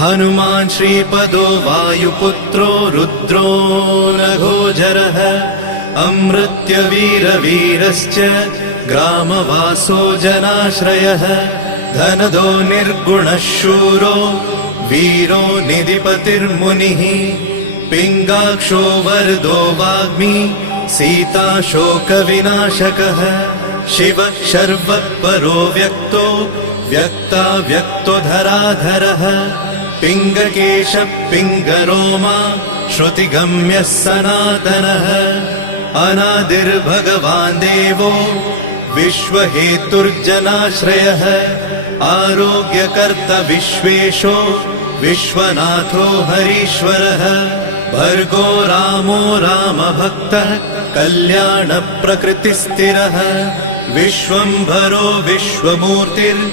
हनुमान् श्रीपदो वायुपुत्रो रुद्रो नघोजरः अमृत्यवीरवीरश्च ग्रामवासो जनाश्रयः धनदो निर्गुणः शूरो वीरो निधिपतिर्मुनिः पिङ्गाक्षो वरदो वाग्मी सीता शोकविनाशकः शिवः शर्वः परो व्यक्तो व्यक्तो धराधरः पिङ्गकेशः पिङ्गरोमा श्रुतिगम्यः सनातनः अनादिर्भगवान् देवो विश्वहेतुर्जनाश्रयः आरोग्यकर्ता विश्वेशो विश्वनाथो हरीश्वरः भर्गो रामो रामभक्तः कल्याणप्रकृतिस्थिरः विश्वम्भरो विश्वमूर्तिर्